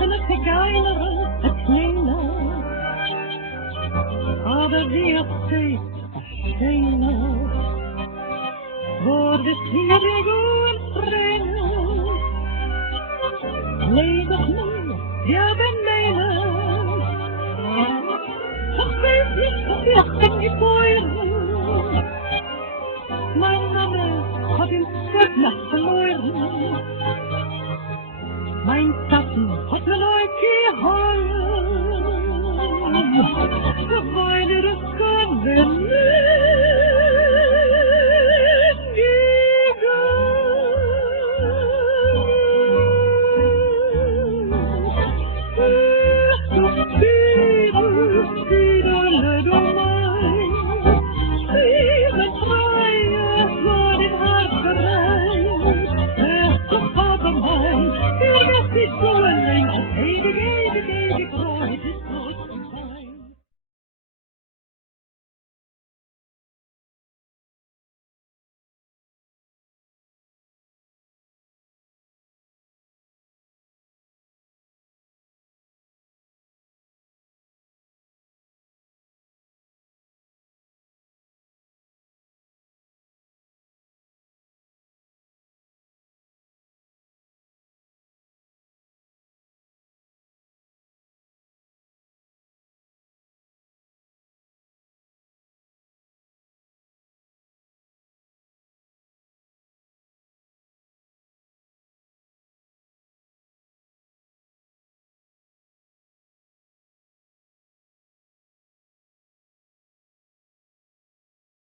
en het gegeilere, het kleine. Aber wie het steeds verschenen, voor de smerige en strenge. Ledig nu, ja ben mijne. Ik weet niet of je kan niet horen. Mijn naam had in schut nacht verloren. Mijn tassen had me nooit gehoord. De weidere kan weer niet.